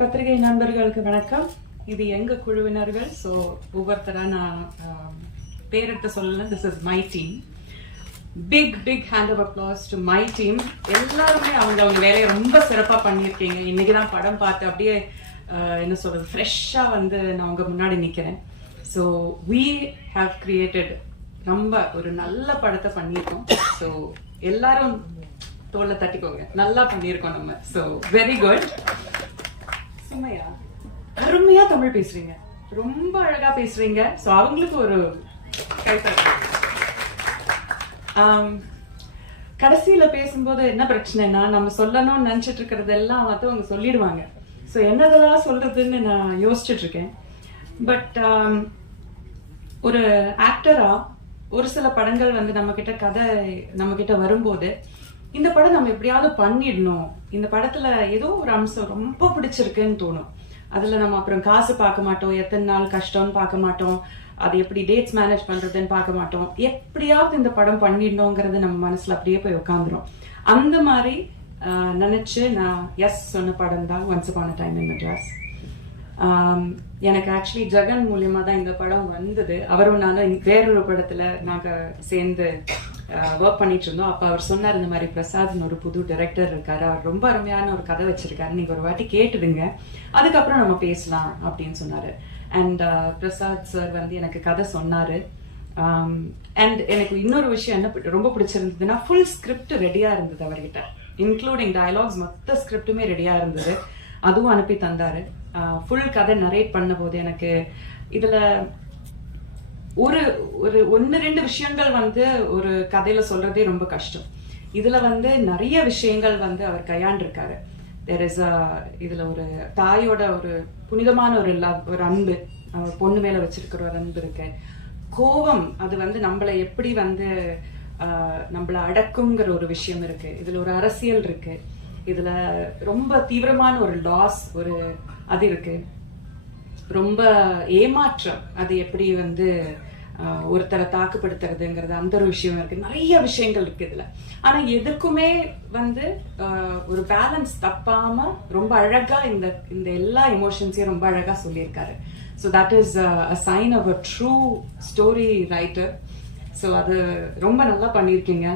பத்திரிகை நண்பர்களுக்கு வணக்கம். இது எங்க குழுவினர்கள்? ஸோ ஒவ்வொருத்தராக நான் பேரிட்ட பேரெடுத்து சொல்லல. This is my team big big hand of applause to my team எல்லாருமே அவங்க அவங்க வேலையை ரொம்ப சிறப்பாக பண்ணியிருக்கீங்க. இன்னைக்கு தான் படம் பார்த்து அப்படியே என்ன சொல்றது ஃப்ரெஷ்ஷாக வந்து நான் உங்கள் முன்னாடி நிற்கிறேன் ஸோ வி ஹாவ் கிரியேட்டட் ரொம்ப ஒரு நல்ல படத்தை பண்ணியிருக்கோம். ஸோ எல்லாரும் தோலை தட்டிக்கோங்க. நல்லா பண்ணியிருக்கோம் நம்ம. ஸோ வெரி குட் சுமையா அருமையா தமிழ் பேசுறீங்க. ரொம்ப அழகா பேசுறீங்க. ஸோ அவங்களுக்கு ஒரு கடைசியில பேசும்போது என்ன பிரச்சனைனா நம்ம சொல்லணும்னு நினைச்சிட்டு இருக்கிறது எல்லாம் வந்து அவங்க சொல்லிடுவாங்க. ஸோ என்னதெல்லாம் சொல்றதுன்னு நான் யோசிச்சுட்டு இருக்கேன். பட் ஒரு ஆக்டரா ஒரு சில படங்கள் வந்து நம்ம கிட்ட கதை நம்ம கிட்ட வரும்போது இந்த படம் நம்ம எப்படியாவது பண்ணிடணும். இந்த படத்துல ஏதோ ஒரு அம்சம் ரொம்ப பிடிச்சிருக்குன்னு தோணும். அதுல நம்ம அப்புறம் காசு பார்க்க மாட்டோம். எத்தனை நாள் கஷ்டம்னு பார்க்க மாட்டோம். அது எப்படி டேட்ஸ் மேனேஜ் பண்றதுன்னு பார்க்க மாட்டோம். எப்படியாவது இந்த படம் பண்ணிடணுங்கிறது நம்ம மனசுல அப்படியே போய் உட்காந்துரும். அந்த மாதிரி ஆஹ், நினைச்சு நான் எஸ் சொன்ன படம் தான் once upon a time in Madras எனக்கு ஆக்சுவலி ஜெகன் மூலியமா தான் இந்த படம் வந்தது. அவரும் நானும் வேறொரு படத்துல நாங்க சேர்ந்து ஒர்க் பண்ணிட்டு இருந்தோம் அப்போ அவர் சொன்னார் இந்த மாதிரி பிரசாத்னு ஒரு புது டைரக்டர் இருக்காரு. அவர் ரொம்ப அருமையான ஒரு கதை வச்சிருக்காரு. நீங்க ஒரு வாட்டி கேட்டுடுங்க. அதுக்கப்புறம் நம்ம பேசலாம் அப்படின்னு சொன்னாரு. அண்ட் பிரசாத் சார் வந்து எனக்கு கதை சொன்னாரு. அண்ட் எனக்கு இன்னொரு விஷயம் என்ன ரொம்ப பிடிச்சிருந்ததுன்னா ஃபுல் ஸ்கிரிப்ட் ரெடியா இருந்தது அவர்கிட்ட. இன்க்ளூடிங் டயலாக்ஸ் மொத்த ஸ்கிரிப்டுமே ரெடியா இருந்தது. அதுவும் அனுப்பி தந்தாரு. ஃபுல் கதை நரேட் பண்ண போது எனக்கு இதுல ஒரு ஒரு ஒன்று ரெண்டு விஷயங்கள் வந்து ஒரு கதையில சொல்றதே ரொம்ப கஷ்டம். இதுல வந்து நிறைய விஷயங்கள் வந்து அவர் கையாண்டிருக்காரு தெர் இஸ் இதுல ஒரு தாயோட ஒரு புனிதமான ஒரு லவ் ஒரு அன்பு அவர் பொண்ணு மேல வச்சிருக்கிற ஒரு அன்பு இருக்கு. கோபம் அது வந்து நம்மளை எப்படி வந்து நம்மளை அடக்குங்கிற ஒரு விஷயம் இருக்கு. இதுல ஒரு அரசியல் இருக்கு. இதுல ரொம்ப தீவிரமான ஒரு லாஸ் ஒரு அது இருக்கு. ரொம்ப ஏமாற்றம் அது எப்படி வந்து ஒருத்தரை தாக்குப்படுத்துறதுங்கிறது அந்த ஒரு விஷயம் இருக்கு. நிறைய விஷயங்கள் இருக்கு இதுல. ஆனா எதுக்குமே வந்து ஒரு பேலன்ஸ் தப்பாம ரொம்ப அழகா இந்த இந்த எல்லா எமோஷன்ஸையும் ரொம்ப அழகா சொல்லியிருக்காரு. So that is a sign of a true story writer so அது ரொம்ப நல்லா பண்ணியிருக்கீங்க.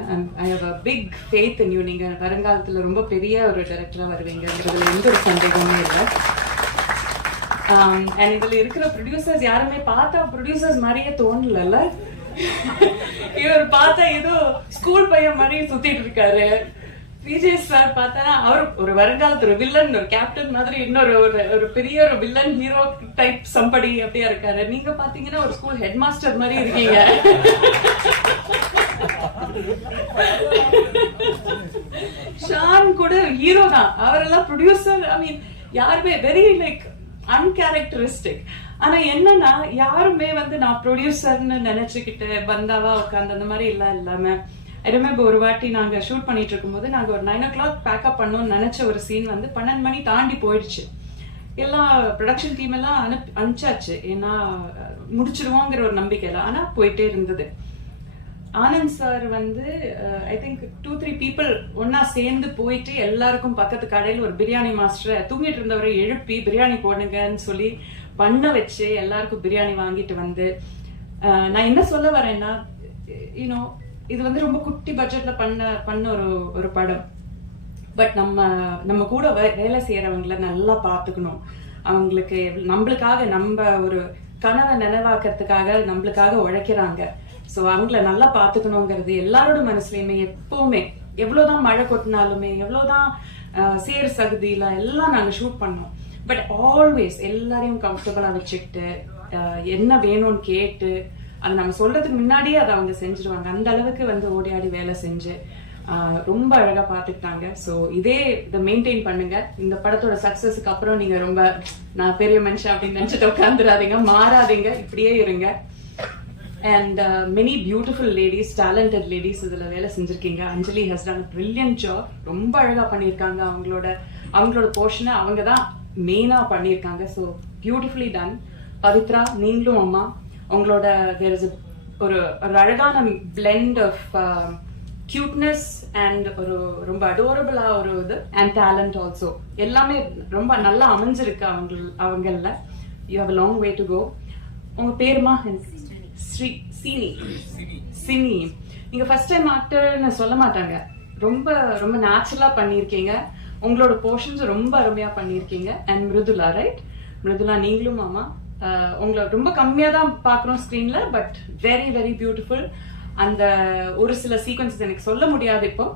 I have a big faith in you நீங்கள் வருங்காலத்தில் ரொம்ப பெரிய ஒரு டேரக்டராக வருவீங்கிறதுல எந்த ஒரு சந்தேகமும் இல்லை. Um, அண்ட் இதுல இருக்கிற ப்ரொடியூசர்ஸ் யாருமே பார்த்தா ப்ரொடியூசர்ஸ் மாதிரியே தோணலல்ல. இவர் பார்த்தா ஏதோ ஸ்கூல் பையன் மாதிரி சுத்திட்டு இருக்காரு. விஜய் சார் பார்த்தா அவர் ஒரு வருங்காலத்து ஒரு வில்லன் ஒரு கேப்டன் மாதிரி இன்னொரு ஒரு ஒரு பெரிய ஒரு வில்லன் ஹீரோ டைப் சம்படி அப்படியா இருக்காரு. நீங்க பாத்தீங்கன்னா ஒரு ஸ்கூல் ஹெட் மாஸ்டர் மாதிரி இருக்கீங்க. ஷான் கூட ஹீரோ தான். அவரெல்லாம் ப்ரொடியூசர் ஐ மீன் யாருமே வெரி லைக் அன்கேரக்டரிஸ்டிக் ஆனா என்னன்னா யாருமே வந்து நான் ப்ரொடியூசர்னு நினைச்சுக்கிட்டு பந்தாவா உட்காந்து அந்த மாதிரி எல்லாம் இல்லாம எதுவுமே ரிமெம்பர் ஒரு வாட்டி நாங்க ஷூட் பண்ணிட்டு இருக்கும்போது நாங்க ஒரு நைன் ஓ கிளாக் பேக்கப் பண்ணோம்னு நினைச்ச ஒரு சீன் வந்து பன்னெண்டு மணி தாண்டி போயிடுச்சு. எல்லாம் ப்ரொடக்ஷன் டீம் எல்லாம் அனுப்பி அனுப்பிச்சாச்சு. ஏன்னா முடிச்சிருவோங்கிற ஒரு நம்பிக்கையில. ஆனா போயிட்டே இருந்தது. ஆனந்த் சார் வந்து I think two three people ஒன்னா சேர்ந்து போயிட்டு எல்லாருக்கும் பக்கத்து கடையில் ஒரு பிரியாணி மாஸ்டரை தூங்கிட்டு இருந்தவரை எழுப்பி பிரியாணி போடுங்கன்னு சொல்லி பண்ண வச்சு எல்லாருக்கும் பிரியாணி வாங்கிட்டு வந்து நான் என்ன சொல்ல வரேன்னா யூனோ இது வந்து ரொம்ப குட்டி பட்ஜெட்ல பண்ண பண்ண ஒரு ஒரு படம். பட் நம்ம நம்ம கூட வேலை செய்யறவங்கள நல்லா பார்த்துக்கணும். அவங்களுக்கு நம்மளுக்காக நம்ம ஒரு கனவை நினைவாக்கிறதுக்காக நம்மளுக்காக உழைக்கிறாங்க. ஸோ அவங்கள நல்லா பார்த்துக்கணுங்கிறது எல்லாரோட மனசுலயுமே எப்பவுமே. எவ்வளவுதான் மழை கொட்டினாலுமே எவ்வளவுதான் சேர் சகுதியில எல்லாம் நாங்க ஷூட் பண்ணோம். பட் ஆல்வேஸ் எல்லாரையும் கம்ஃபர்டபுளா வச்சுக்கிட்டு என்ன வேணும்னு கேட்டு அது நம்ம சொல்றதுக்கு முன்னாடியே அதை அவங்க செஞ்சுருவாங்க. அந்த அளவுக்கு வந்து ஓடியாடி வேலை செஞ்சு ரொம்ப அழகா பாத்துக்கிட்டாங்க சோ இதே இதை மெயின்டைன் பண்ணுங்க. இந்த படத்தோட சக்சஸ்க்கு அப்புறம் நீங்க ரொம்ப நான் பெரிய மனுஷன் அப்படின்னு நினைச்சிட்டு உட்காந்துடாதீங்க மாறாதீங்க. இப்படியே இருங்க. And many beautiful ladies talented ladies இதில் வேலை செஞ்சுருக்கீங்க. Anjali has done brilliant job ரொம்ப அழகாக பண்ணியிருக்காங்க. அவங்களோட அவங்களோட போர்ஷனை அவங்க தான் மெயினாக பண்ணியிருக்காங்க. ஸோ பியூட்டிஃபுல்லி டன் பவித்ரா நீங்களும் அம்மா உங்களோட வேர் இஸ் ஒரு ஒரு அழகான பிளெண்ட் ஆஃப் கியூட்னஸ் அண்ட் ஒரு ரொம்ப அடோரபிளா ஒரு இது அண்ட் டேலண்ட் ஆல்சோ எல்லாமே ரொம்ப நல்லா அமைஞ்சிருக்கு அவங்க அவங்கள you have long way to go உங்க பேருமா ஸ்ரீ சீனி. சினி. நீங்க ஃபர்ஸ்ட் டைம் ஆக்டர்னு சொல்ல மாட்டாங்க. ரொம்ப ரொம்ப நேச்சுரலா பண்ணியிருக்கீங்க. உங்களோட போர்ஷன்ஸ் ரொம்ப அருமையா பண்ணியிருக்கீங்க. அண்ட் மிருதுலா ரைட் மிருதுலா நீங்களும் மாமா. உங்களை ரொம்ப கம்மியா தான் பாக்குறோம் ஸ்க்ரீன்ல பட் வெரி வெரி பியூட்டிஃபுல் அந்த ஒரு சில சீக்வன்சஸ் எனக்கு சொல்ல முடியாது இப்போ.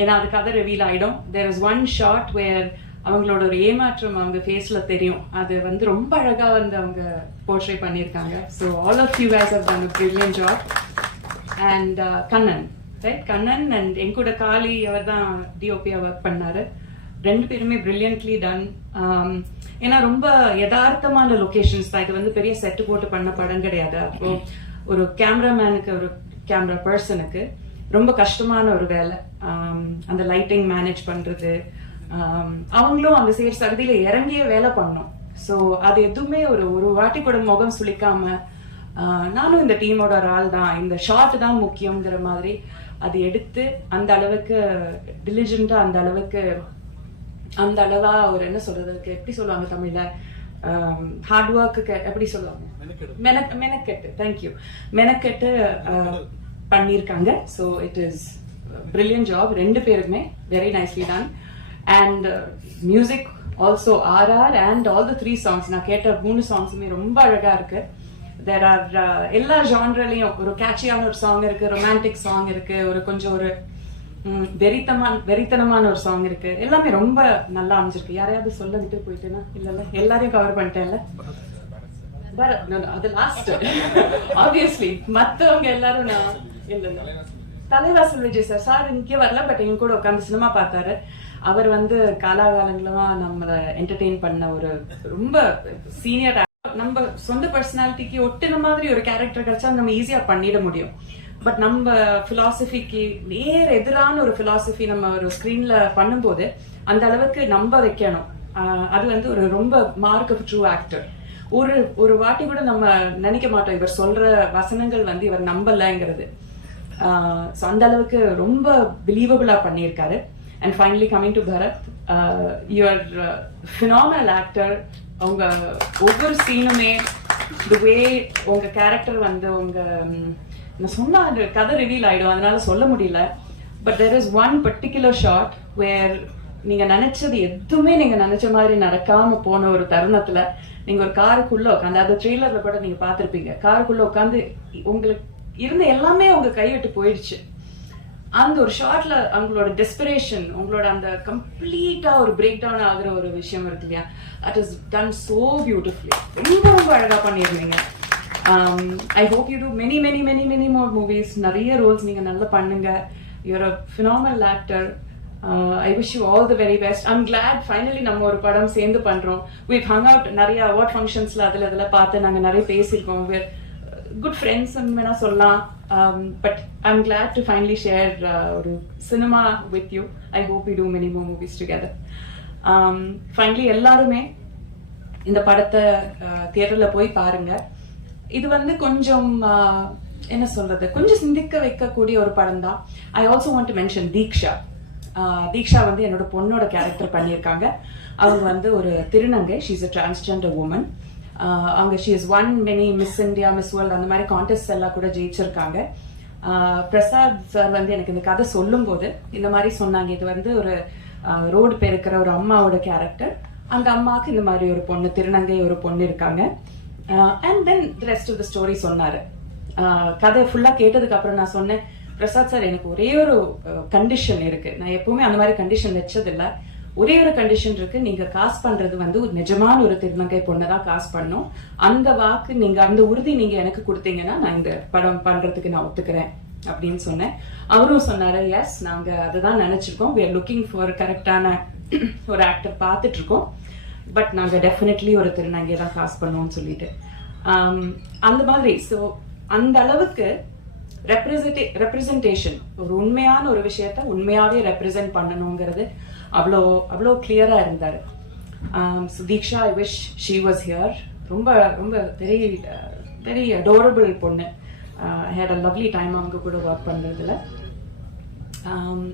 ஏன்னா அது கதை ரிவீல் ஆயிடும். There is one shot where அவங்களோட ஒரு ஏமாற்றம் அவங்க ஃபேஸ்ல தெரியும். அது வந்து ரொம்ப அழகா வந்து அவங்க போர்ட்ரே பண்ணியிருக்காங்க. So all of you has have done a job and Kannan right Kannan and என் கூட காளி அவர் தான் டிஓபியா ஒர்க் பண்ணாரு. ரெண்டு பேருமே பிரில்லியன்ட்லி டன் um, ஏன்னா ரொம்ப யதார்த்தமான லொகேஷன்ஸ் தான். இது வந்து பெரிய செட்டு போட்டு பண்ண படம் கிடையாது. அப்போ ஒரு கேமராமேனுக்கு ஒரு கேமரா பர்சனுக்கு ரொம்ப கஷ்டமான ஒரு வேலை. Um, அந்த லைட்டிங் மேனேஜ் பண்றது அவங்களும் அந்த சேர் சகதியில இறங்கியே வேலை பண்ணோம். ஸோ அது எதுவுமே ஒரு ஒரு வாட்டி கூட முகம் சுளிக்காம நானும் இந்த டீமோட ஒரு ஆள் தான் இந்த ஷார்ட் தான் முக்கியங்கிற மாதிரி அது எடுத்து அந்த அளவுக்கு டிலிஜென்ட்டா அந்த அளவுக்கு அந்த அளவா ஒரு என்ன சொல்றதுக்கு எப்படி சொல்லுவாங்க தமிழ்ல? ஹார்ட் ஒர்க்கு எப்படி சொல்லுவாங்க? மெனக் மெனக்கெட்டு. தேங்க்யூ மெனக்கெட்டு பண்ணியிருக்காங்க. So it is brilliant job ரெண்டு பேருமே very nicely done and music also RR and all the three songs நான் கேட்ட மூணு சாங்ஸுமே ரொம்ப அழகா இருக்கு. தேர் ஆர் uh, எல்லா ஜான்ரலையும் ஒரு கேட்சியான ஒரு சாங் இருக்கு ரொமான்டிக் சாங் இருக்கு ஒரு கொஞ்சம் ஒரு வெறித்தமான வெறித்தனமான ஒரு சாங் இருக்கு. எல்லாமே ரொம்ப நல்லா அமைஞ்சிருக்கு. யாரையாவது சொல்ல விட்டு போயிட்டேனா இல்ல எல்லாரையும் கவர் பண்ணிட்டேன்ல. அது லாஸ்ட் ஆப்வியஸ்லி மத்தவங்க எல்லாரும் நான் இல்லை இல்ல. தலைவாசல் விஜய் சார் சார் இங்கே வரல பட் எங்க கூட உட்காந்து சினிமா பார்த்தாரு. அவர் வந்து காலாகாலங்களா நம்மளை என்டர்டெயின் பண்ண ஒரு ரொம்ப சீனியர் நம்ம சொந்த பர்சனாலிட்டிக்கு ஒட்டின மாதிரி ஒரு கேரக்டர் கிடைச்சா நம்ம ஈஸியா பண்ணிட முடியும். பட் நம்ம பிலாசபிக்கு நேர் எதிரான ஒரு பிலாசபி நம்ம ஒரு ஸ்கிரீன்ல பண்ணும்போது அந்த அளவுக்கு நம்ப வைக்கணும். அது வந்து ஒரு ரொம்ப மார்க் ஆஃப் ட்ரூ ஆக்டர் ஒரு ஒரு வாட்டி கூட நம்ம நினைக்க மாட்டோம் இவர் சொல்ற வசனங்கள் வந்து இவர் நம்பலைங்கிறது. ஸோ அந்த அளவுக்கு ரொம்ப பிலீவபிளா பண்ணியிருக்காரு. And finally coming to Bharath your phenomenal actor அவங்க ஒவ்வொரு சீனுமே தி வே உங்க கேரக்டர் வந்து உங்க நான் சொன்ன அந்த கதை ரிவீல் ஆயிடும். அதனால சொல்ல முடியல. But there is one particular shot where நீங்க நினைச்சது எதுவுமே நீங்க நினைச்ச மாதிரி நடக்காம போன ஒரு தருணத்துல நீங்க ஒரு காருக்குள்ள உட்காந்து அந்த ட்ரெய்லர்ல கூட நீங்க பார்த்திருப்பீங்க. காருக்குள்ள உட்காந்து உங்களுக்கு இருந்த எல்லாமே உங்க கைவிட்டு போயிடுச்சு. அந்த ஒரு ஷார்ட்ல அவங்களோட டெஸ்பிரேஷன் உங்களோட அந்த கம்ப்ளீட்டா ஒரு பிரேக் டவுன் ஆகுற ஒரு விஷயம் இருக்கு இல்லையா? It is done so beautifully ரொம்ப ரொம்ப அழகா பண்ணியிருந்தீங்க. I hope you do many many many many more movies நிறைய ரோல்ஸ் நீங்க நல்லா பண்ணுங்க. You're a phenomenal actor I wish you all the very best I'm glad finally நம்ம ஒரு படம் சேர்ந்து பண்றோம். வி ஹங் அவுட் நிறைய அவார்ட் ஃபங்க்ஷன்ஸ்ல அதுல அதில் பார்த்து நாங்க நிறைய பேசியிருக்கோம். குட் ஃப்ரெண்ட்ஸ் வேணா சொல்லலாம். But I'm glad to finally share ஒரு cinema with you I hope you do many more movies together finally எல்லாருமே இந்த படத்தை uh, தியேட்டரில் போய் பாருங்க. இது வந்து கொஞ்சம் uh, என்ன சொல்றது? கொஞ்சம் சிந்திக்க வைக்கக்கூடிய ஒரு படம் தான். I also want to mention Deeksha Deeksha வந்து என்னோட பொண்ணோட கேரக்டர் பண்ணியிருக்காங்க. அவங்க வந்து ஒரு திருநங்கை. ஷீஸ் அ டிரான்ஸ்ஜெண்டர் உமன் அவங்க she is one many Miss India Miss World அந்த மாதிரி கான்டெஸ்ட் எல்லாம் கூட ஜெயிச்சிருக்காங்க. பிரசாத் சார் வந்து எனக்கு இந்த கதை சொல்லும்போது இந்த மாதிரி சொன்னாங்க. இது வந்து ஒரு ரோடு பெருக்கிற ஒரு அம்மாவோட கேரக்டர் அந்த அம்மாவுக்கு இந்த மாதிரி ஒரு பொண்ணு திருநங்கை ஒரு பொண்ணு இருக்காங்க. And then rest of the story சொன்னாரு. கதை ஃபுல்லா கேட்டதுக்கு அப்புறம் நான் சொன்னேன் பிரசாத் சார் எனக்கு ஒரே ஒரு கண்டிஷன் இருக்கு. நான் எப்பவுமே அந்த மாதிரி கண்டிஷன் வச்சதில்லை. ஒரே ஒரு கண்டிஷன் இருக்கு. நீங்க காசு பண்றது வந்து ஒரு நிஜமான ஒரு திருநங்கை பொண்ணை தான் காசு பண்ணும். அந்த வாக்கு நீங்க அந்த உறுதி நீங்க எனக்கு கொடுத்தீங்கன்னா நான் இந்த படம் பண்றதுக்கு நான் ஒத்துக்கிறேன் அப்படின்னு சொன்னேன். அவரும் சொன்னாரு எஸ் நாங்க அதுதான் நினைச்சிருக்கோம். வி ஆர் லுக்கிங் ஃபார் கரெக்டான ஒரு ஆக்டர் பார்த்துட்டு இருக்கோம் பட் நாங்க டெஃபினெட்லி ஒரு திருநங்கையை தான் காசு பண்ணுவோம்னு சொல்லிட்டு. அந்த மாதிரி. ஸோ அந்த அளவுக்கு ரெப்ரசன்டே ரெப்ரசன்டேஷன் ஒரு உண்மையான ஒரு விஷயத்த உண்மையாகவே ரெப்ரசன்ட் பண்ணணுங்கிறது அவ்வளோ அவ்வளோ கிளியராக இருந்தார். Sudiksha I wish she was here ரொம்ப ரொம்ப வெரி வெரி அடோரபிள் பொண்ணு. ஹேட் அ லவ்லி டைம் அவங்க கூட ஒர்க் பண்ணுறதுல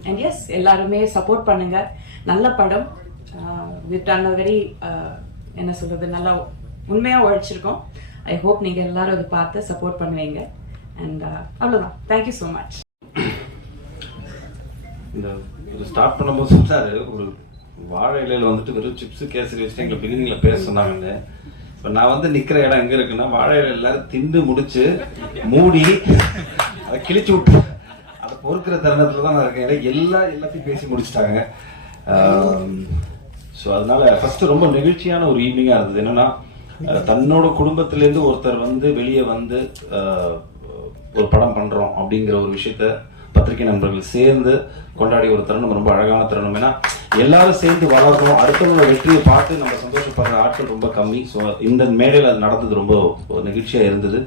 அண்ட் எஸ் எல்லாருமே சப்போர்ட் பண்ணுங்க. நல்ல படம். வித் டன் வெரி என்ன சொல்றது நல்லா உண்மையாக உழைச்சிருக்கோம். ஐ ஹோப் நீங்கள் எல்லாரும் அதை பார்த்து சப்போர்ட் பண்ணுவீங்க. அண்ட் அவ்வளோதான் தேங்க்யூ ஸோ மச் இந்த இது ஸ்டார்ட் பண்ணும்போது சொன்னாரு ஒரு வாழை இலையில வந்துட்டு வெறும் சிப்ஸ் கேசரி வச்சுட்டு எங்களை பிகினிங்ல பேச சொன்னாங்க இப்போ நான் வந்து நிற்கிற இடம் எங்கே இருக்குன்னா வாழை இலையில எல்லாரும் திண்டு முடிச்சு மூடி அதை கிழிச்சு விட்டு அதை பொறுக்கிற தருணத்தில் தான் நான் இருக்கேன். ஏன்னா எல்லா எல்லாத்தையும் பேசி முடிச்சிட்டாங்க. ஸோ அதனால ஃபர்ஸ்ட் ரொம்ப நெகிழ்ச்சியான ஒரு ஈவினிங்காக இருந்தது. என்னன்னா அஹ், தன்னோட குடும்பத்திலேருந்து ஒருத்தர் வந்து வெளியே வந்து ஒரு படம் பண்ணுறோம் அப்படிங்கிற ஒரு விஷயத்த பத்திரிகை நண்பர்கள் சேர்ந்து கொண்டாடிய ஒரு தருணம் ரொம்ப அழகான தருணம். ஏன்னா எல்லாரும் சேர்ந்து வளர்றோம். அடுத்தவங்களோட வெற்றியை பார்த்து நம்ம சந்தோஷப்படுற ஆட்கள் ரொம்ப கம்மி. ஸோ இந்த மேடையில் அது நடந்தது ரொம்ப ஒரு இருந்தது.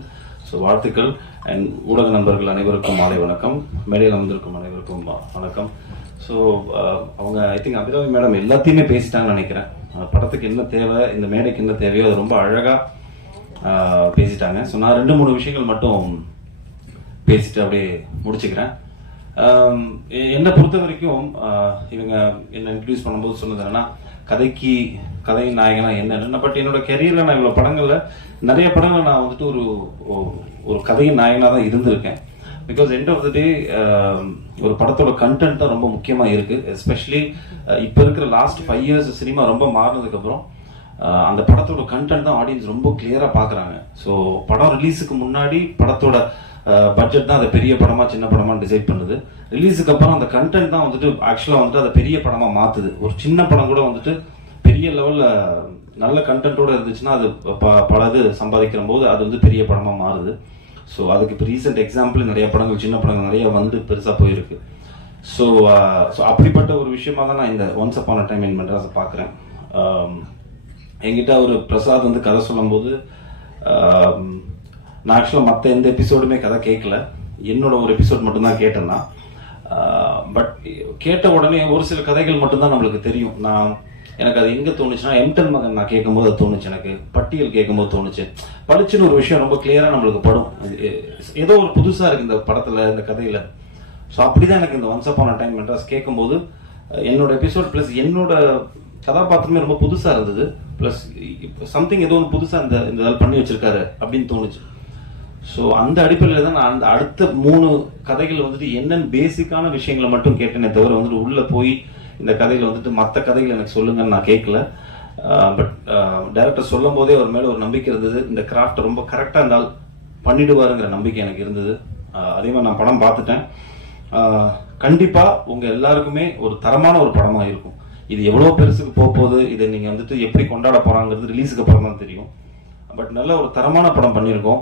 ஸோ வாழ்த்துக்கள். அண்ட் ஊடக நண்பர்கள் அனைவருக்கும் மாலை வணக்கம். மேடையில் வந்திருக்கும் அனைவருக்கும் வணக்கம். ஸோ அவங்க ஐ திங்க் அபிராமி மேடம் எல்லாத்தையுமே பேசிட்டாங்கன்னு நினைக்கிறேன். படத்துக்கு என்ன தேவை இந்த மேடைக்கு என்ன தேவையோ அது ரொம்ப அழகாக பேசிட்டாங்க. ஸோ நான் ரெண்டு மூணு விஷயங்கள் மட்டும் பேசிட்டு அப்படியே முடிச்சுக்கிறேன். என்னை பொறுத்த வரைக்கும் இவங்க என்ன இன்ட்ரடியூஸ் பண்ணும்போது சொன்னது என்னன்னா கதைக்கு கதை நாயகனா என்னன்னு பட் என்னோட கெரியர்ல நான் இவ்வளவு படங்கள்ல நிறைய படங்கள் நான் வந்துட்டு ஒரு ஒரு கதையின் நாயகனா தான் இருந்திருக்கேன். Because end of the day ஒரு படத்தோட கண்டென்ட் தான் ரொம்ப முக்கியமாக இருக்குது எஸ்பெஷலி இப்போ இருக்கிற லாஸ்ட் ஃபைவ் இயர்ஸ் சினிமா ரொம்ப மாறினதுக்கப்புறம் அந்த படத்தோட கண்டென்ட் தான் ஆடியன்ஸ் ரொம்ப கிளியராக பார்க்குறாங்க ஸோ படம் ரிலீஸுக்கு முன்னாடி படத்தோட பட்ஜெட் தான் அதை பெரிய படமா சின்ன படமா டிசைட் பண்ணுது. ரிலீஸுக்கு அப்புறம் அந்த கண்டென்ட் தான் வந்துட்டு ஆக்சுவலாக வந்துட்டு அதை பெரிய படமா மாத்துது. ஒரு சின்ன படம் கூட வந்துட்டு பெரிய லெவல்ல நல்ல கண்டென்ட்டோட இருந்துச்சுன்னா அது ப- பல இது சம்பாதிக்கிற போது அது வந்து பெரிய படமா மாறுது. ஸோ அதுக்கு இப்போ ரீசெண்ட் எக்ஸாம்பிள் நிறைய படங்கள் சின்ன படங்கள் நிறைய வந்து பெருசாக போயிருக்கு. ஸோ ஸோ அப்படிப்பட்ட ஒரு விஷயமா தான் நான் இந்த once upon a time in மெட்ராஸை பார்க்குறேன் என்கிட்ட ஒரு பிரசாத் வந்து கதை சொல்லும்போது நான் ஆக்சுவலாக மற்ற எந்த எபிசோடுமே கதை கேட்கல என்னோட ஒரு எபிசோட் மட்டும்தான் கேட்டேன்னா பட் கேட்ட உடனே ஒரு சில கதைகள் மட்டும்தான் நம்மளுக்கு தெரியும். நான் எனக்கு அது எங்கே தோணுச்சுன்னா எம்டன் மகன் நான் கேட்கும்போது அது தோணுச்சு எனக்கு. பட்டியல் கேட்கும்போது தோணுச்சு. படிச்சுன்னு ஒரு விஷயம் ரொம்ப கிளியராக நம்மளுக்கு படும். ஏதோ ஒரு புதுசாக இருக்கு இந்த படத்தில் இந்த கதையில். ஸோ அப்படிதான் எனக்கு இந்த ஒன்ஸ் அப்பான் டைம் மெட்ராஸ் கேட்கும்போது என்னோட எபிசோட் ப்ளஸ் என்னோட கதாபாத்திரமே ரொம்ப புதுசாக இருந்தது. ப்ளஸ் சம்திங் ஏதோ ஒன்று புதுசாக இந்த இந்த இதில் பண்ணி வச்சிருக்காரு அப்படின்னு தோணுச்சு. ஸோ அந்த அடிப்படையில் தான் நான் அந்த அடுத்த மூணு கதைகள் வந்துட்டு என்னென்ன பேசிக்கான விஷயங்களை மட்டும் கேட்டேனே தவிர வந்துட்டு உள்ளே போய் இந்த கதையில் வந்துட்டு மற்ற கதைகள் எனக்கு சொல்லுங்கன்னு நான் கேட்கல பட் டேரக்டர் சொல்லும் போதே அவர் மேலே ஒரு நம்பிக்கை இருந்தது. இந்த கிராஃப்ட் ரொம்ப கரெக்டாக இருந்தால் பண்ணிடுவாருங்கிற நம்பிக்கை எனக்கு இருந்தது. அதே மாதிரி நான் படம் பார்த்துட்டேன். கண்டிப்பாக உங்கள் எல்லாருக்குமே ஒரு தரமான ஒரு படமாக இருக்கும். இது எவ்வளோ பெருசுக்கு போக போகுது இதை நீங்கள் வந்துட்டு எப்படி கொண்டாட போகிறாங்கிறது ரிலீஸுக்கு அப்புறம் தான் தெரியும். பட் நல்ல ஒரு தரமான படம் பண்ணியிருக்கோம்.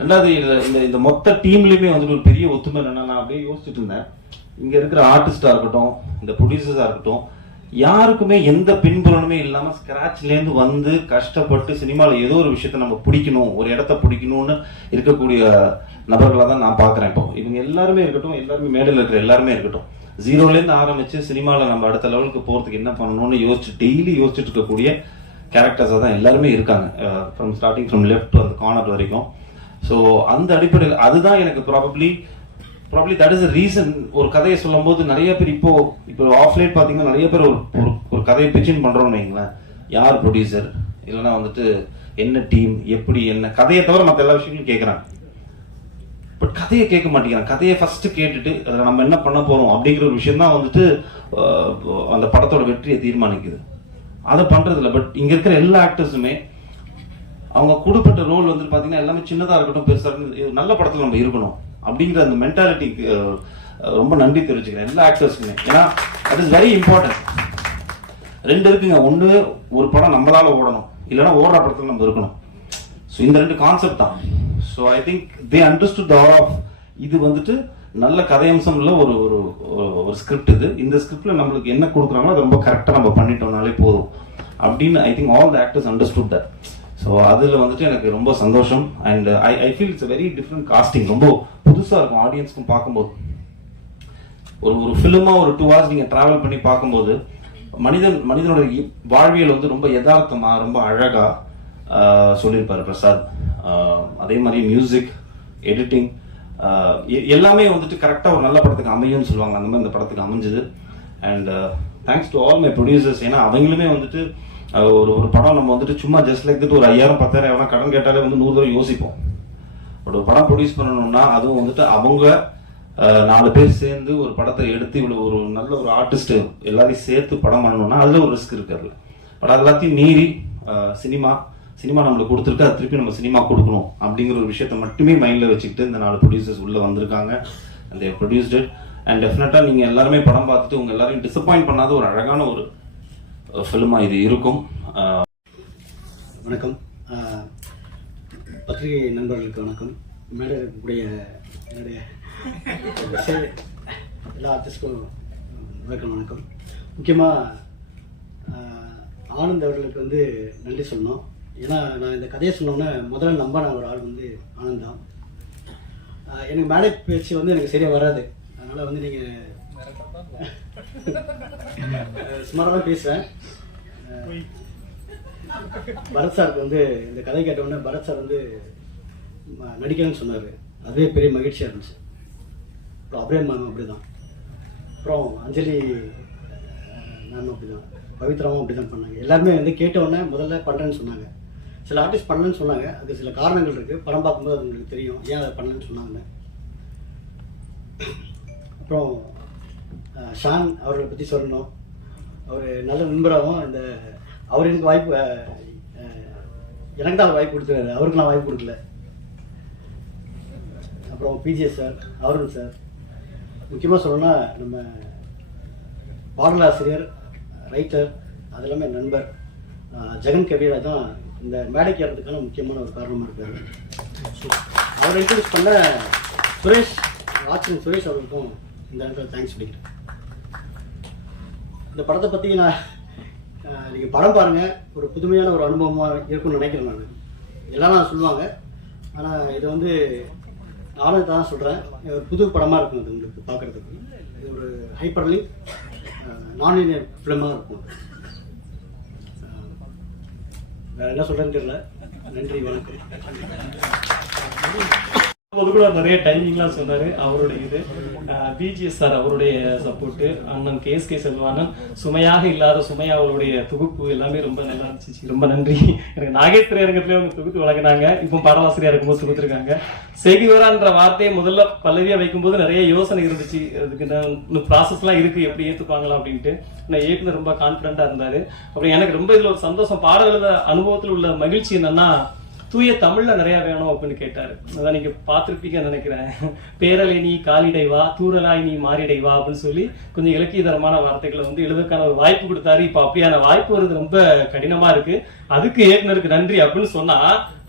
ரெண்டாவது இந்த இந்த மொத்த டீம்லயுமே வந்துட்டு ஒரு பெரிய ஒத்துமை என்னன்னா நான் அப்படியே யோசிச்சுட்டு இருந்தேன். இங்க இருக்கிற ஆர்டிஸ்டா இருக்கட்டும் இந்த ப்ரொடியூசர்ஸா இருக்கட்டும் யாருக்குமே எந்த பின்புலனுமே இல்லாம ஸ்க்ராட்ச்லேருந்து வந்து கஷ்டப்பட்டு சினிமாவில் ஏதோ ஒரு விஷயத்த நம்ம பிடிக்கணும் ஒரு இடத்த பிடிக்கணும்னு இருக்கக்கூடிய நபர்களாக தான் நான் பார்க்குறேன் இப்போ. இவங்க எல்லாருமே இருக்கட்டும் எல்லாருமே மேடையில் இருக்கிற எல்லாருமே இருக்கட்டும். ஜீரோலேருந்து ஆரம்பித்து ஆரம்பிச்சு நம்ம அடுத்த லெவலுக்கு போகிறதுக்கு என்ன பண்ணணும்னு யோசிச்சு டெய்லி யோசிச்சுட்டு இருக்கக்கூடிய கேரக்டர்ஸாக தான் எல்லாருமே இருக்காங்க. ஃப்ரம் ஸ்டார்டிங் ஃப்ரம் லெஃப்ட் அந்த கார்னர் வரைக்கும். ஸோ அந்த அடிப்படையில் அதுதான் எனக்கு probably probably that is reason ஒரு கதையை சொல்லும்போது நிறைய பேர் இப்போ இப்போ ஆஃப்லைட் பார்த்தீங்கன்னா நிறைய பேர் ஒரு ஒரு- கதையை பிச்சின் பண்ணுறோம்னு வைங்களேன். யார் ப்ரொடியூசர் இல்லைன்னா வந்துட்டு என்ன டீம் எப்படி என்ன? கதையை தவிர மற்ற எல்லா விஷயங்களும் கேட்குறாங்க பட் கதையை கேட்க மாட்டேங்கிறாங்க. கதையை ஃபஸ்ட்டு கேட்டுட்டு அதில் நம்ம என்ன பண்ண போகிறோம் அப்படிங்கிற ஒரு விஷயம் தான் வந்துட்டு அந்த படத்தோட வெற்றியை தீர்மானிக்குது. அதை பண்ணுறதில்ல பட் இங்கே இருக்கிற எல்லா ஆக்டர்ஸுமே அவங்க கொடுப்பட்ட ரோல் வந்து பார்த்தீங்கன்னா எல்லாமே சின்னதாக இருக்கட்டும் பெருசாக இருக்கட்டும் நல்ல படத்தில் நம்ம இருக்கணும் அப்படிங்கிற அந்த மென்டாலிட்டிக்கு ரொம்ப நன்றி தெரிவிச்சுக்கிறேன் எல்லா ஆக்டர்ஸுக்குமே ஏன்னா அது இஸ் வெரி இம்பார்ட்டன்ட் ரெண்டு இருக்குங்க. ஒன்று ஒரு படம் நம்மளால ஓடணும். இல்லைன்னா ஓடுற படத்தில் நம்ம இருக்கணும். ஸோ இந்த ரெண்டு கான்செப்ட் தான். So I think they understood the of இது வந்துட்டு நல்ல கதையம்சம் உள்ள ஒரு ஒரு ஒரு- ஸ்கிரிப்ட் இது. இந்த ஸ்கிரிப்டில் நம்மளுக்கு என்ன கொடுக்குறாங்களோ அது ரொம்ப கரெக்டாக நம்ம பண்ணிட்டோம்னாலே போதும். அப்படின்னு I think all the actors understood that so அதில் வந்துட்டு எனக்கு ரொம்ப சந்தோஷம். And I I feel it's very different casting ரொம்ப புதுசாக இருக்கும் ஆடியன்ஸ்க்கும் பார்க்கும்போது. ஒரு ஒரு ஃபிலிமாக ஒரு டூ ஹவர்ஸ் நீங்கள் ட்ராவல் பண்ணி பார்க்கும்போது மனிதன் மனிதனோட வாழ்வியல் வந்து ரொம்ப யதார்த்தமாக ரொம்ப அழகாக uh, சொல்லியிருப்பார் பிரசாத். Uh, அதே மாதிரி மியூசிக் எடிட்டிங் uh, எ- எல்லாமே வந்துட்டு கரெக்டாக ஒரு நல்ல படத்துக்கு அமையும்னு சொல்லுவாங்க. அந்த மாதிரி இந்த படத்துக்கு அமைஞ்சது. And thanks to all my producers ஏன்னா அவங்களுமே வந்துட்டு ஒரு ஒரு படம் நம்ம வந்துட்டு சும்மா ஜஸ்ட் லைக் ஒரு ஐயாயிரம் பத்தாயிரம் எவ்வளோ கடன் கேட்டாலே வந்து நூறு தடவை யோசிப்போம். பட் ஒரு படம் ப்ரொடியூஸ் பண்ணணும்னா அதுவும் வந்துட்டு அவங்க நாலு பேர் சேர்ந்து ஒரு படத்தை எடுத்து இவ்வளோ ஒரு நல்ல ஒரு ஆர்டிஸ்ட் எல்லாரையும் சேர்த்து படம் பண்ணணும்னா அதில் ஒரு ரிஸ்க் இருக்காது பட் அது எல்லாத்தையும் மீறி சினிமா சினிமா நம்மளுக்கு கொடுத்துருக்கு அது திருப்பி நம்ம சினிமா கொடுக்கணும் அப்படிங்கிற ஒரு விஷயத்த மட்டுமே மைண்டில் வச்சுக்கிட்டு இந்த நாலு ப்ரொடியூசர்ஸ் உள்ளே வந்திருக்காங்க. அந்த ப்ரொடியூஸ்டு அண்ட் டெஃபினட்டாக நீங்கள் எல்லாருமே படம் பார்த்துட்டு உங்கள் எல்லாரையும் டிசப்பாயிண்ட் பண்ணாத ஒரு அழகான ஒரு ஃபிலிமாக இது இருக்கும். வணக்கம். பத்திரிகை நண்பர்களுக்கு வணக்கம். மேடம் இருக்கக்கூடிய என்னுடைய எல்லா ஆர்டிஸ்ட்க்கும் வணக்கம் வணக்கம். முக்கியமாக ஆனந்த் அவர்களுக்கு வந்து நன்றி சொல்லணும். ஏன்னா நான் இந்த கதையை சொன்னோன்னே முதல்ல நம்பான ஒரு ஆள் வந்து ஆனந்த் தான். எனக்கு மேடை பேச்சு வந்து எனக்கு சரியாக வராது. அதனால் வந்து நீங்கள் சுமாராக தான் பேசுவேன் பரத் சாருக்கு வந்து இந்த கதை கேட்டவுடனே பரத் சார் வந்து நடிக்கணும்னு சொன்னார். அதுவே பெரிய மகிழ்ச்சியாக இருந்துச்சு. அப்புறம் அப்படியே மேம் அப்படி தான் அப்புறம் அஞ்சலி மேம் அப்படி தான் பவித்ராவும் அப்படி தான் பண்ணாங்க. எல்லாருமே வந்து கேட்ட உடனே முதல்ல பண்ணுறேன்னு சொன்னாங்க. சில ஆர்டிஸ்ட் பண்ணலன்னு சொன்னாங்க. அது சில காரணங்கள் இருக்குது படம் பார்க்கும்போது அது உங்களுக்கு தெரியும். ஏன் அதை பண்ணலன்னு சொன்னாங்க. அப்புறம் ஷான் அவர்களை பற்றி சொல்லணும். அவர் நல்ல நண்பராகவும் இந்த அவர் எனக்கு வாய்ப்பு எனக்கு தான் வாய்ப்பு கொடுத்துருக்காரு. அவருக்கு நான் வாய்ப்பு கொடுக்கல. அப்புறம் பிஜிஎஸ் சார் அவரும் சார். முக்கியமாக சொல்லணும்னா நம்ம பாடலாசிரியர் ரைட்டர் அது எல்லாமே நண்பர். ஜெகன் கபீரா தான் இந்த மேடைக்கு ஏறதுக்கான முக்கியமான ஒரு காரணமாக இருக்கார். அவர் இன்ட்ரடியூஸ் பண்ண சுரேஷ் ஆச்சரியன் சுரேஷ் அவருக்கும் இந்த இடத்துல தேங்க்ஸ் சொல்லிக்கிறேன். இந்த படத்தை பற்றி நான் நீங்கள் படம் பாருங்கள் ஒரு புதுமையான ஒரு அனுபவமாக இருக்கும்னு நினைக்கிறேன் நான். எல்லாம் நான் சொல்லுவாங்க. ஆனால் இதை வந்து நானும் தான் சொல்கிறேன் ஒரு புது படமாக இருக்கும் இது உங்களுக்கு பார்க்குறதுக்கு இது ஒரு ஹைப்பர்லி நான் லீனியர் ஃபிலிமாக இருக்கும் வேற என்ன சொல்கிறேன்னு தெரியல. நன்றி வணக்கம். போது கூட நிறைய டைமிங்லாம் சொன்னார். அவருடைய இது பிஜிஎஸ் சார் அவருடைய சப்போர்ட்டு அண்ணன் கே எஸ் கே செல்வானன் சுமையாக இல்லாத சுமையா அவருடைய தொகுப்பு எல்லாமே ரொம்ப நல்லா இருந்துச்சு. ரொம்ப நன்றி. எனக்கு நாகேஸ்வர அரங்கத்திலே அவங்க தொகுத்து வழங்கினாங்க. இப்போ பாடலாசிரியா இருக்கும்போது தொகுத்துருக்காங்க செகிவரான்ற வார்த்தையை முதல்ல பல்லவியாக வைக்கும்போது நிறைய யோசனை இருந்துச்சு. அதுக்கு நான் இன்னும் ப்ராசஸ்லாம் இருக்குது எப்படி ஏற்றுப்பாங்களா அப்படின்ட்டு. நான் ஏற்கனவே ரொம்ப கான்ஃபிடண்ட்டாக இருந்தார். அப்புறம் எனக்கு ரொம்ப இதில் ஒரு சந்தோஷம். பாடல் அனுபவத்தில் உள்ள மகிழ்ச்சி என்னன்னா தூய தமிழ்ல நிறைய வேணும் அப்படின்னு கேட்டாரு. அதான் நீங்க பார்த்திருப்பீங்கன்னு நினைக்கிறேன். பேரலை நீ காலிடை வா தூரலாய் நீ மாறிடைவா அப்படின்னு சொல்லி கொஞ்சம் இலக்கியதரமான வார்த்தைகளை வந்து எழுதுறதுக்கான ஒரு வாய்ப்பு கொடுத்தாரு. இப்ப அப்படியான வாய்ப்பு வருது ரொம்ப கடினமா இருக்கு. அதுக்கு இயக்குனருக்கு நன்றி அப்படின்னு சொன்னா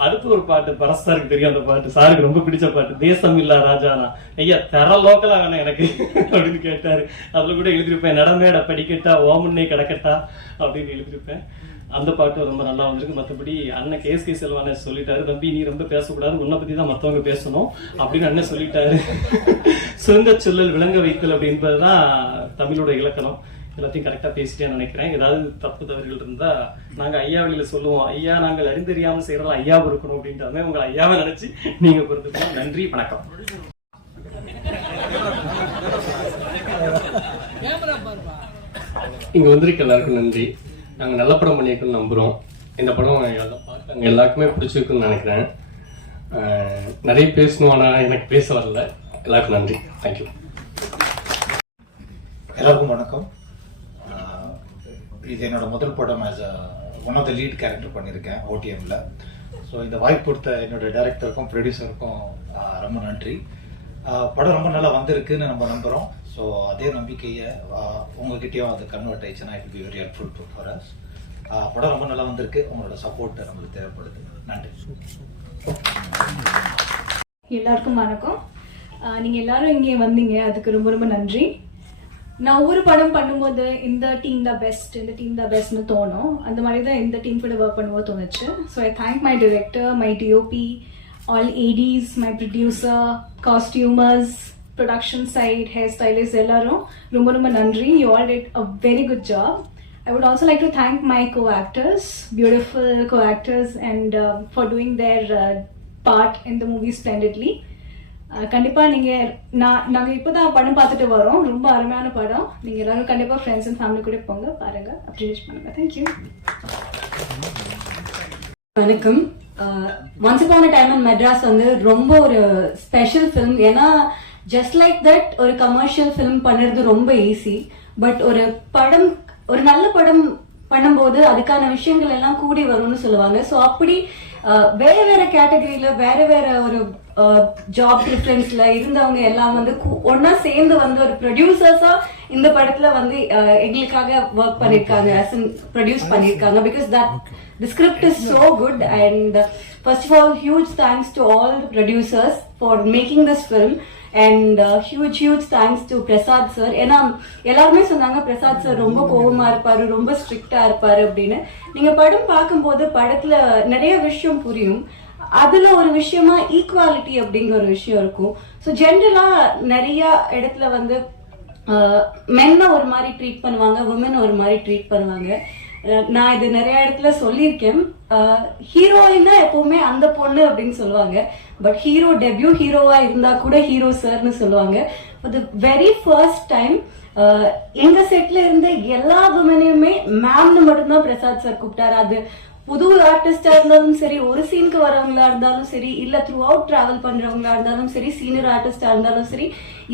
அடுத்து ஒரு பாட்டு பரஸ் சாருக்கு தெரியும். அந்த பாட்டு சாருக்கு ரொம்ப பிடிச்ச பாட்டு. தேசம் இல்லா ராஜானா. ஐயா தர லோக்கலா வேணும் எனக்கு அப்படின்னு கேட்டாரு. அதுல கூட எழுதியிருப்பேன் நடமேட படிக்கட்டா ஓமுன்னே கிடக்கட்டா அப்படின்னு எழுதியிருப்பேன். அந்த பாட்டு ரொம்ப நல்லா வந்திருக்கு. மற்றபடி அண்ணன் கேஎஸ்கே செல்வான சொல்லிட்டாரு தம்பி நீ ரொம்ப பேசக்கூடாது. உன்னை பத்தி தான் மத்தவங்க பேசணும். அப்படின்னு அண்ணன் சொல்லிட்டாரு. சுருங்க சொல்லல் விளங்க வைத்தல் அப்படின்றதுதான் தமிழோட இலக்கணம். எல்லாத்தையும் கரெக்டா பேசிட்டேன்னு நினைக்கிறேன். ஏதாவது தப்பு தவறுகள் இருந்தா நாங்க ஐயா வழியில சொல்லுவோம். ஐயா நாங்கள் அறிந்தறியாம செய்யறோம் ஐயா இருக்கணும் அப்படின்ட்டு உங்களை ஐயாவை நினைச்சு நீங்க பொறுத்துக்கணும் நன்றி வணக்கம். இங்க வந்திருக்க எல்லாருக்கும் நன்றி. நாங்கள் நல்ல படம் பண்ணியிருக்கோம்னு நம்புகிறோம் இந்த படம் எல்லாம் பார்த்தாங்க எல்லாருக்குமே பிடிச்சிருக்குன்னு நினைக்கிறேன். நிறைய பேசணும் ஆனால் எனக்கு பேச வரல. எல்லாருக்கும் நன்றி. தேங்க்யூ எல்லாருக்கும் வணக்கம். இது என்னோட முதல் படம் as one of the lead character பண்ணியிருக்கேன் ஓடிஎம்ல ஸோ இந்த வாய்ப்பு கொடுத்த என்னோட டேரக்டருக்கும் ப்ரொடியூசருக்கும் ரொம்ப நன்றி. படம் ரொம்ப நல்லா வந்திருக்குன்னு நம்ம நம்புகிறோம் ஸோ அதே நம்பிக்கையை உங்ககிட்டயும் அது கன்வெர்ட் ஆயிடுச்சுன்னா it be very helpful to for us படம் ரொம்ப நல்லா வந்திருக்கு. உங்களோட சப்போர்ட் நம்மளுக்கு தேவைப்படுது. நன்றி. எல்லாருக்கும் வணக்கம். நீங்கள் எல்லாரும் இங்கே வந்தீங்க. அதுக்கு ரொம்ப ரொம்ப நன்றி. நான் ஒவ்வொரு படம் பண்ணும்போது இந்த டீம் தான் பெஸ்ட் இந்த டீம் தான் பெஸ்ட்னு தோணும். அந்த மாதிரி தான் இந்த டீம் கூட ஒர்க் பண்ணும்போது தோணுச்சு. So I thank my director my DOP all ADs my producer costumers production side hair stylist எல்லாரும் ரொம்ப ரொம்ப நன்றி. You all did a very good job I would also like to thank my co-actors, beautiful co-actors, and uh, for doing their uh, part in the movie splendidly. Ah கண்டிப்பா நீங்க நான் படம் பார்த்துட்டு வரோம். ரொம்ப அருமையான படம். நீங்கள் எல்லாரும் கண்டிப்பாக ஃப்ரெண்ட்ஸ் அண்ட் ஃபேமிலி கூட போங்க பாருங்க. அப்ரிஷியேட் பண்ணுங்க. தேங்க்யூ வணக்கம். Once upon a time and Madras வந்து ரொம்ப ஒரு ஸ்பெஷல் ஃபிலிம் ஏன்னா ஜஸ்ட் லைக் தட் ஒரு கமர்ஷியல் ஃபிலிம் பண்ணுறது ரொம்ப ஈஸி பட் ஒரு படம் ஒரு நல்ல படம் பண்ணும்போது அதுக்கான விஷயங்கள் எல்லாம் கூடி வரும்னு சொல்லுவாங்க. ஸோ அப்படி வேற வேற கேட்டகரியில வேற வேற ஒரு ஜாப் ப்ரிஃபரன்ஸ்ல இருந்தவங்க எல்லாம் வந்து ஒண்ணா சேர்ந்து வந்து ஒரு ப்ரொடியூசர்ஸா இந்த படத்துல வந்து எங்களுக்காக ஒர்க் பண்ணிருக்காங்க ப்ரொடியூஸ் பண்ணிருக்காங்க. Because that script is so good, and uh, first of all, huge thanks to all the producers for making and huge huge thanks to Prasad sir ஏன்னா எல்லாருமே சொன்னாங்க பிரசாத் சார் ரொம்ப கோபமா இருப்பாரு ரொம்ப ஸ்ட்ரிக்டா இருப்பாரு அப்படின்னு. நீங்க படம் பார்க்கும்போது படத்துல நிறைய விஷயம் புரியும். அதுல ஒரு விஷயமா ஈக்குவாலிட்டி அப்படிங்கிற ஒரு விஷயம் இருக்கும். ஸோ ஜென்ரலா நிறைய இடத்துல வந்து மென்னை ஒரு மாதிரி ட்ரீட் பண்ணுவாங்க உமன் ஒரு மாதிரி ட்ரீட் பண்ணுவாங்க. நான் இது நிறைய இடத்துல சொல்லியிருக்கேன். ஹீரோயின்னா எப்பவுமே அந்த பொண்ணு அப்படின்னு சொல்லுவாங்க. பட் ஹீரோ டெபியூ ஹீரோவா இருந்தா கூட ஹீரோ சார்னு சொல்லுவாங்க. த வெரி ஃபர்ஸ்ட் டைம் எங்க செட்ல இருந்த எல்லா விமனையுமே மேம்னு மட்டும்தான் பிரசாத் சார் கூப்பிட்டாரு. அது புது ஆர்டிஸ்டா இருந்தாலும் சரி ஒரு சீனுக்கு வரவங்களா இருந்தாலும் சரி இல்ல த்ரூ அவுட் டிராவல் பண்றவங்களா இருந்தாலும் சரி சீனியர் ஆர்டிஸ்டா இருந்தாலும் சரி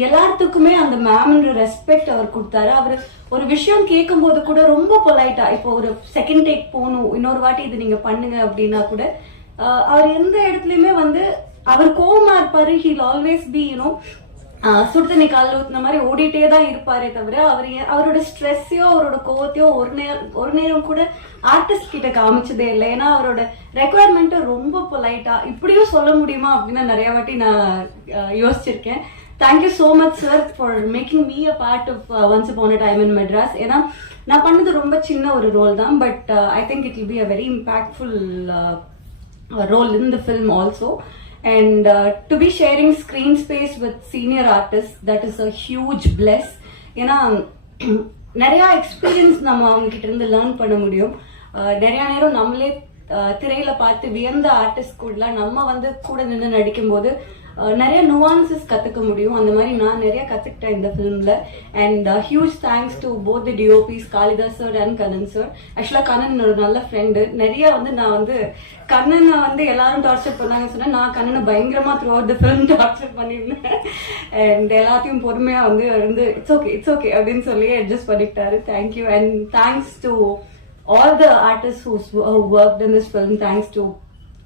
எல்லாத்துக்குமே அந்த மேம்ன்ற ரெஸ்பெக்ட் அவர் கொடுத்தாரு. அவர் ஒரு விஷயம் கேட்கும் போது கூட ரொம்ப பொலைட்டா இப்போ ஒரு செகண்ட் டேக் போகணும் இன்னொரு வாட்டி இது நீங்க பண்ணுங்க அப்படின்னா கூட அவர் எந்த இடத்துலயுமே வந்து அவர் கோவமா இருப்பாரு. ஹீல் ஆல்வேஸ் பி யூனோ சுடுதண்ணி காலில் ஊத்துன மாதிரி ஓடிட்டே தான் இருப்பாரே தவிர அவர் அவரோட ஸ்ட்ரெஸ்ஸையோ அவரோட கோவத்தையோ ஒரு நேரம் ஒரு நேரம் கூட ஆர்டிஸ்ட் கிட்ட காமிச்சதே இல்லை. ஏன்னா அவரோட ரெக்குவயர்மெண்ட்டை ரொம்ப பொலைட்டா இப்படியும் சொல்ல முடியுமா அப்படின்னு நிறைய வாட்டி நான் யோசிச்சிருக்கேன். Thank you so much sir for making me a part of once upon a time in Madras ஏன்னா நான் பண்ணது ரொம்ப சின்ன ஒரு ரோல் தான் but I think it will be a very impactful role in the film also and to be sharing screen space with senior artist that is a huge bless ஏன்னா நிறைய experience நம்ம அவங்க கிட்ட இருந்து லேர்ன் பண்ண முடியும். Uh, நிறையா நிறைய நேரம் நம்மளே uh, திரையில பார்த்து வியந்த ஆர்டிஸ்ட் கூடலாம் நம்ம வந்து கூட நின்று நடிக்கும்போது நிறைய நுவான்சஸ் கற்றுக்க முடியும். அந்த மாதிரி நான் நிறைய கற்றுக்கிட்டேன் இந்த ஃபிலிமில் and huge thanks to both the DOPs Kalidas sir and Kannan sir ஆக்சுவலாக கண்ணன் ஒரு நல்ல ஃப்ரெண்டு நிறைய வந்து நான் வந்து கண்ணனை வந்து எல்லாரும் டார்ச்சர் பண்ணாங்க சொன்னால் நான் கண்ணனை பயங்கரமாக throughout the film torture பண்ணியிருந்தேன். அண்ட் எல்லாத்தையும் பொறுமையாக வந்து இருந்து இட்ஸ் ஓகே இட்ஸ் ஓகே அப்படின்னு சொல்லி adjust பண்ணிக்கிட்டாரு. Thank you and thanks to all the artists whose who worked in this film. Thanks to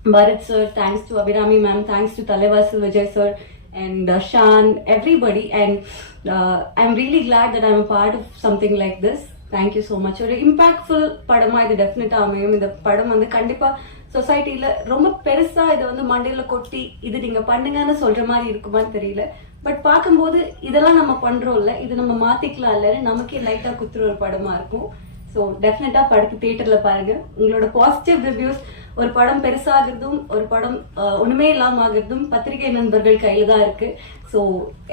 Bharat sir, thanks to Abhirami ma'am, thanks to Talevasu Vijay sir, and uh, Shan, everybody. And uh, I'm really glad that I'm a part of something like this. Thank you so much ஒரு impactful படமா இது டெஃபினட்டா அமையும். இந்த படம் வந்து கண்டிப்பா சொசைட்டில ரொம்ப பெருசா இதை வந்து மண்டையில கொட்டி இது நீங்க பண்ணுங்கன்னு சொல்ற மாதிரி இருக்குமான்னு தெரியல. பட் பார்க்கும்போது இதெல்லாம் நம்ம பண்றோம்ல இது நம்ம மாத்திக்கலாம் இல்ல நமக்கே லைட்டா குத்துற ஒரு படமா இருக்கும். ஸோ டெஃபினட்டா படத்து தியேட்டர்ல பாருங்க. உங்களோட பாசிட்டிவ் ரிவ்யூஸ் ஒரு படம் பெருசாகிறதும் ஒரு படம் ஒண்ணுமே இல்லாம ஆகிறதும் பத்திரிகை நண்பர்கள் கையில தான் இருக்கு. ஸோ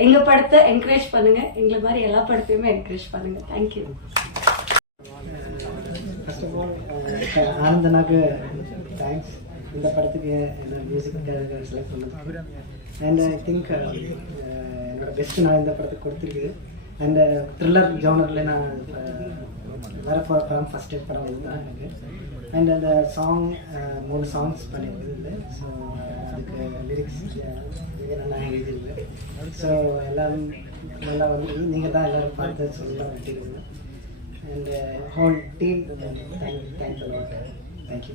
எங்க படத்தை என்கரேஜ் பண்ணுங்க. எங்களை மாதிரி எல்லா படத்தையுமே என்கரேஜ் பண்ணுங்க. தேங்க்யூ uh, ஆனந்தனாக்கு தேங்க்ஸ் இந்த படத்துக்கு என்ன மியூசிக் செலக்ட் பண்ணது அண்ட் ஐ திங்க் என்னோட பெஸ்ட் uh, நான் இந்த படத்துக்கு கொடுத்துருக்கு. அண்ட் த்ரில்லர் uh, ஜோனரில் நான் வர போகிற படம் ஃபஸ்ட் படம் இதுதான் எனக்கு. அண்ட் அந்த சாங் uh, மூணு சாங்ஸ் பண்ணியிருந்தது. ஸோ அதுக்கு லிரிக்ஸ் uh, நல்லா எழுதியிருக்கு ஸோ எல்லாரும் நல்லா வந்து நீங்கள் தான் எல்லோரும் பார்த்து சொல்லலாம் விட்டுருங்க and uh, thank you uh, thank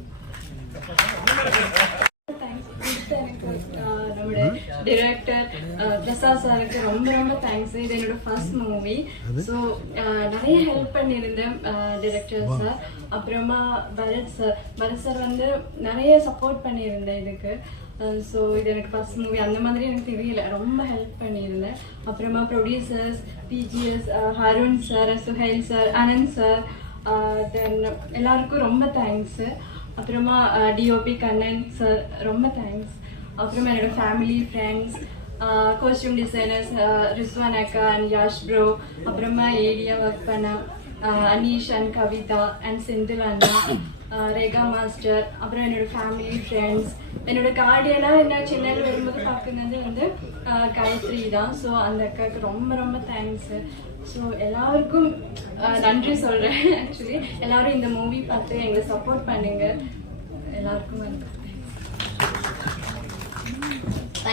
thank நம்மளோட டிரெக்டர் பிரசாத் சாருக்கு ரொம்ப ரொம்ப தேங்க்ஸ் இது என்னோட ஃபர்ஸ்ட் மூவி ஸோ நிறைய ஹெல்ப் பண்ணியிருந்தேன் டிரெக்டர் சார் அப்புறமா பரத் சார் பரத் சார் வந்து நிறைய சப்போர்ட் பண்ணியிருந்தேன் இதுக்கு. ஸோ இது எனக்கு ஃபர்ஸ்ட் மூவி அந்த மாதிரி எனக்கு தெரியல. ரொம்ப ஹெல்ப் பண்ணியிருந்தேன். அப்புறமா producers BGS Harun sir Suhail sir Anand sir then எல்லாருக்கும் ரொம்ப தேங்க்ஸு அப்புறமா டிஓபி கண்ணன் சார் ரொம்ப தேங்க்ஸ் அப்புறமா என்னோட family friends costume designers Rizwan அக்கா அண்ட் யாஷ் ப்ரோ அப்புறமா ஏரியா ஒர்க் பண்ண அனீஷ் அண்ட் கவிதா அண்ட் செந்தில் அண்ணா ரேகா மாஸ்டர் அப்புறம் என்னோட ஃபேமிலி ஃப்ரெண்ட்ஸ் என்னோட கார்டியனாக என்ன சென்னையில் வரும்போது பார்க்குறது வந்து காயத்ரி தான். ஸோ அந்த அக்காவுக்கு ரொம்ப ரொம்ப தேங்க்ஸ் ஸோ எல்லாருக்கும் நன்றி சொல்கிறேன் ஆக்சுவலி எல்லாரும் இந்த மூவி பார்த்து எங்களை சப்போர்ட் பண்ணுங்க. எல்லாருக்கும் வணக்கம்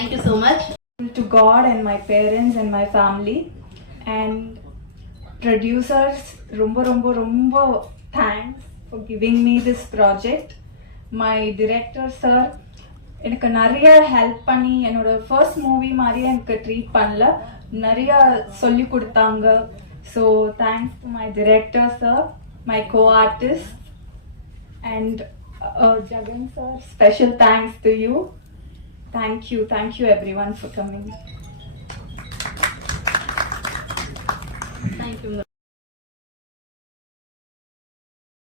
Thank you so much. to God and my parents and my family and producers ரொம்ப ரொம்ப ரொம்ப thanks for giving me this project. My director sir எனக்கு நிறைய ஹெல்ப் பண்ணி என்னோட ஃபர்ஸ்ட் மூவி மாதிரியே எனக்கு ட்ரீட் பண்ணல. நிறைய சொல்லி கொடுத்தாங்க. So thanks to my director sir my co artist and Jagan sir special thanks to you Thank you. Thank you everyone for coming.